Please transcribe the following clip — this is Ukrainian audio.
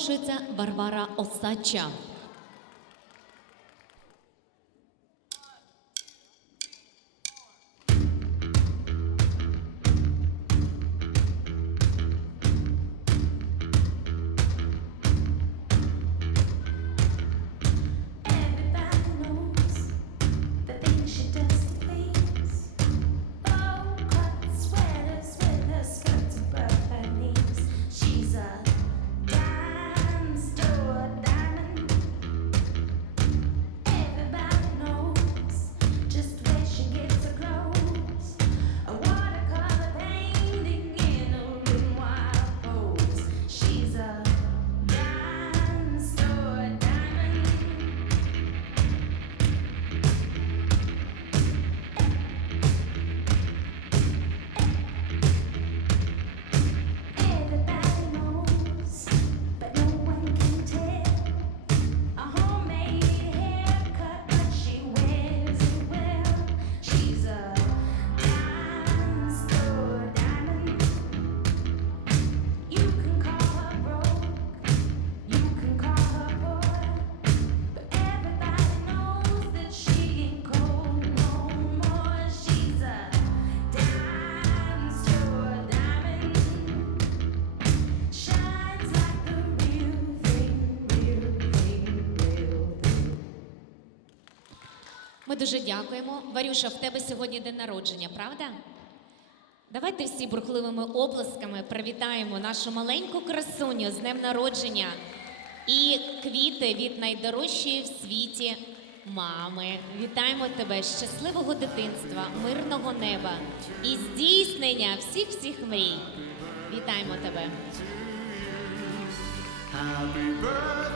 оголошується Варвара Осадча. Ми дуже дякуємо. Варюша, в тебе сьогодні день народження, правда? Давайте всі бурхливими оплесками привітаємо нашу маленьку красуню з днем народження і квіти від найдорожчої в світі мами. Вітаємо тебе, щасливого дитинства, мирного неба і здійснення всіх всіх мрій. Вітаємо тебе. Happy birthday.